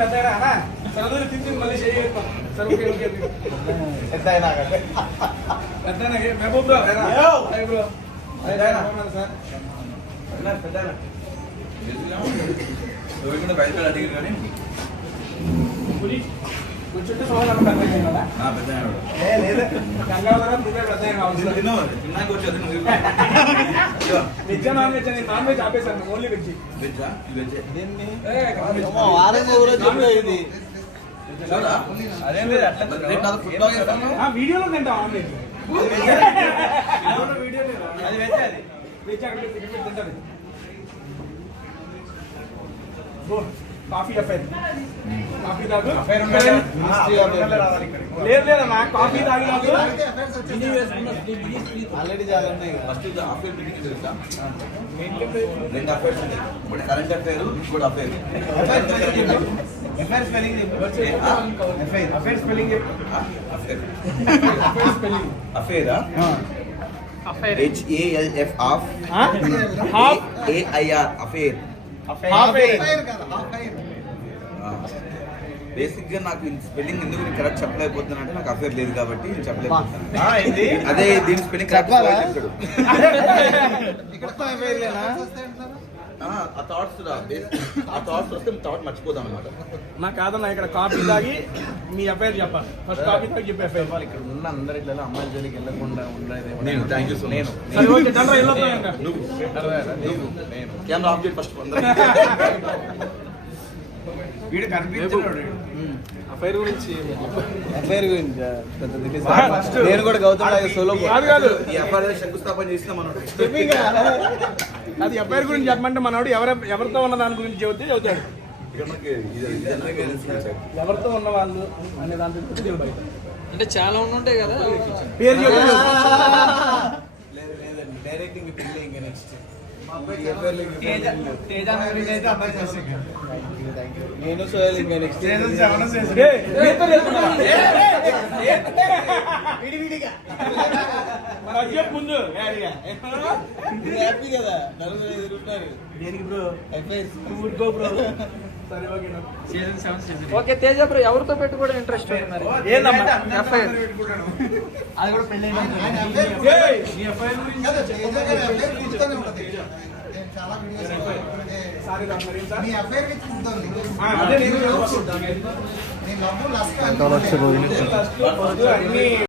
పెద్దయినా చదువు తింటుంది మళ్ళీ చేయగలుగుతాం సరే ఓకే ఓకే పెద్దయినా పెద్దయినా మహబూబ్ బ్రో హాయ్ బ్రో పెద్దయినా సార్ పెద్దయినా బయట అడిగారు కానీ చుట్టూ సమాధానం పెద్దయినా వెజ్ నాన్ వెజ్ అని నాన్ వెజ్ ఆపేశాను ఓన్లీ వెజ్ వీడియోలో తింటాం నాన్ వెజ్ వెజ్ అక్కడ తింటారు కాఫీ అఫైర్ కాఫీ తాగు లేదు లేదన్నా కాఫీ తాగి ఆల్రెడీ చాలా ఫస్ట్ రెండు అఫైర్స్ ఉంటాయి ఒకటి కరెంట్ అఫైర్ ఇంకోటి అఫైర్ అఫైరా HALF of AIR affair basic గా నాకు స్పెల్లింగ్ ఎందుకు కరెక్ట్ చెప్పలేకపోతున్నా అంటే నాకు అఫేర్ లేదు కాబట్టి నేను చెప్పలేకపోతున్నాను. అదే దీని స్పెల్లింగ్ కరెక్ట్ చెప్తాడు. ఆ థాట్స్ వస్తే థాట్ మర్చిపోతాం అనమాట. నాకు కాదన్నా ఇక్కడ కాఫీ తాగి మీ అఫైర్ చెప్పాలి. ఫస్ట్ కాఫీ తాగి చెప్పి అఫైర్ ఇక్కడ ఉన్న అందరిలో అమ్మాయిల జోలికి వెళ్ళకుండా ఉండేది నేను. Thank you so much. Camera off చేయండి ఫస్ట్. వీడు కనిపించాడు అఫైర్ గురించి నేను కూడా గౌతమ్ సోలో కాదు ఈ అఫైర్ శంకుస్థాపన చేసినా మనం అది అఫైర్ గురించి చెప్పమంటే మనోడు ఎవరితో ఉన్న దాని గురించి చెబుతాడు. ఎవరితో ఉన్న వాళ్ళు అనే దాని గురించి చెబుతాడు. అంటే చాలా ఉంటాయి కదా పేరు చెబుతాడు. డైరెక్టింగ్ పెళ్ళి ఇంకా నెక్స్ట్ నేను సోయల్ ఇంకా నెక్స్ట్ ముందు హ్యాపీ కదా నలుగురు ఎదురుంటారు దేనికి బ్రో ఊరుకో బ్రో. ఓకే తేజ బ్రో ఎవరితో పెట్టుకోవడం ఇంట్రెస్ట్ అది కూడా పెళ్ళి ఎంత